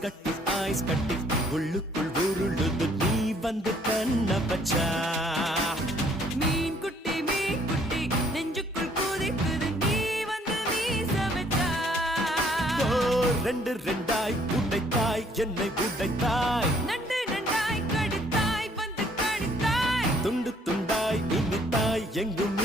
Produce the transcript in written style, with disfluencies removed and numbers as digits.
ice கட்டி உள்ளுக்குள் உருளுது நீ வந்து கண்ண பச்சா மீன் குட்டி நெஞ்சுக்குள் கூதிக்குது நீ வந்து மீச வச்சா ரெண்டு ரெண்டாய் உடைத்தாய் என்னை உடைத்தாய் நண்டு நண்டாய் கடித்தாய் வந்து கடித்தாய் துண்டு துண்டாய் இனித்தாய் எங்கும்